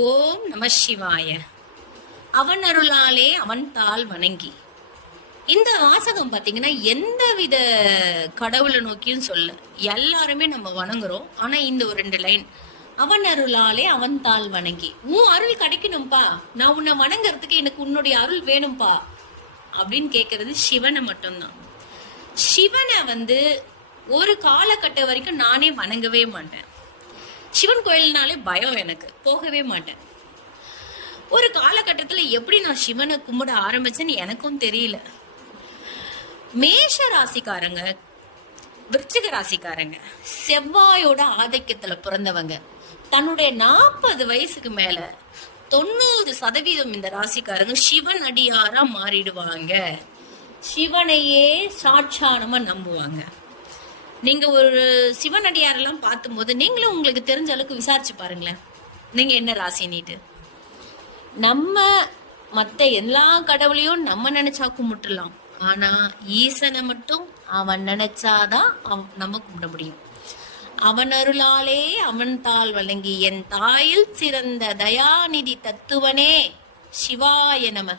ஓம் நம சிவாய. அவன் அருளாலே அவன் தாள் வணங்கி. இந்த வாசகம் பாத்தீங்கன்னா எந்த வித கடவுளை நோக்கியும் சொல்ல, எல்லாருமே நம்ம வணங்குறோம். ஆனா இந்த ஒரு 2 லைன், அவன் அருளாலே அவன் தாள் வணங்கி, உன் அருள் கிடைக்கணும்பா, நான் உன்னை வணங்குறதுக்கு எனக்கு உன்னுடைய அருள் வேணும்பா அப்படின்னு கேட்கறது சிவனை மட்டும்தான். சிவனை ஒரு காலகட்டம் வரைக்கும் நானே வணங்கவே மாட்டேன். சிவன் கோயில்னாலே பயம், எனக்கு போகவே மாட்டேன். ஒரு காலகட்டத்துல எப்படி நான் சிவனை கும்பிட ஆரம்பிச்சேன்னு எனக்கும் தெரியல. மேஷ ராசிக்காரங்க, விருச்சிக ராசிக்காரங்க, செவ்வாயோட ஆதிக்கத்துல பிறந்தவங்க, தன்னுடைய 40 வயசுக்கு மேல 90% இந்த ராசிக்காரங்க சிவன் அடியாரா மாறிடுவாங்க. சிவனையே சாட்சானமா நம்புவாங்க. நீங்க ஒரு சிவனடியாரெல்லாம் பார்த்தும்போது நீங்களும் உங்களுக்கு தெரிஞ்ச அளவுக்கு விசாரிச்சு பாருங்களேன், நீங்க என்ன ராசினிட்டு. நம்ம மற்ற எல்லா கடவுளையும் நம்ம நினைச்சா கும்பிட்டுலாம், ஆனா ஈசனை மட்டும் அவன் நினைச்சாதான் நம்ம கும்பிட முடியும். அவன் அருளாலே அவன் தாள் வழங்கி, என் தாயில் சிறந்த தயாநிதி தத்துவனே சிவாய நம.